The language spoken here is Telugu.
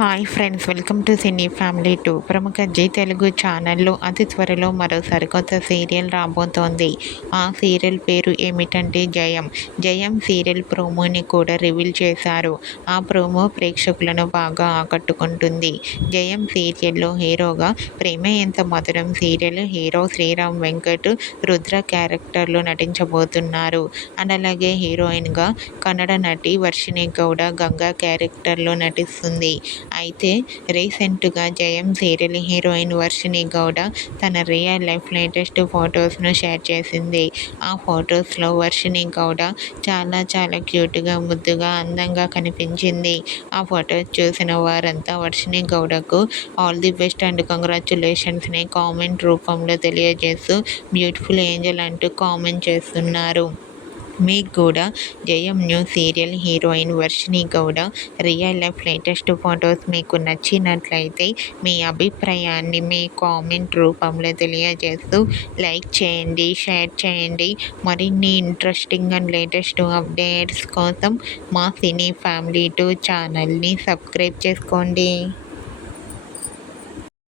Hi friends, welcome to cine family 2. ప్రముఖ జీ తెలుగు ఛానల్లో అతి త్వరలో మరో సరికొత్త సీరియల్ రాబోతోంది. ఆ సీరియల్ పేరు ఏమిటంటే జయం. జయం సీరియల్ ప్రోమోని కూడా రివీల్ చేశారు. ఆ ప్రోమో ప్రేక్షకులను బాగా ఆకట్టుకుంటుంది. జయం సీరియల్లో హీరోగా ప్రేమ ఎంత మధురం సీరియల్ హీరో శ్రీరామ్ వెంకట్ రుద్ర క్యారెక్టర్లో నటించబోతున్నారు. అండ్ అలాగే హీరోయిన్గా కన్నడ నటి వర్షిణి గౌడ గంగా క్యారెక్టర్లో నటిస్తుంది. అయితే రీసెంట్గా జయం సీరియల్ హీరోయిన్ వర్షిణి గౌడ తన రియల్ లైఫ్ లేటెస్ట్ ఫొటోస్ను షేర్ చేసింది. ఆ ఫొటోస్లో వర్షిణి గౌడ చాలా క్యూట్గా ముద్దుగా అందంగా కనిపించింది. ఆ ఫొటోస్ చూసిన వారంతా వర్షిణి గౌడకు ఆల్ ది బెస్ట్ అండ్ కంగ్రాచ్యులేషన్స్ని కామెంట్ రూపంలో తెలియజేస్తూ బ్యూటిఫుల్ ఏంజల్ అంటూ కామెంట్ చేస్తున్నారు. మీకు కూడా Jayam new serial heroine Varshini Gowda real life latest photos మీకు నచ్చినట్లయితే మీ అభిప్రాయాన్ని మీ కామెంట్ రూపంలో తెలియజేస్తూ లైక్ చేయండి, షేర్ చేయండి. మరిన్ని ఇంట్రెస్టింగ్ అండ్ లేటెస్ట్ అప్డేట్స్ కోసం మా సినీ ఫ్యామిలీ 2 ఛానల్ని సబ్స్క్రైబ్ చేసుకోండి.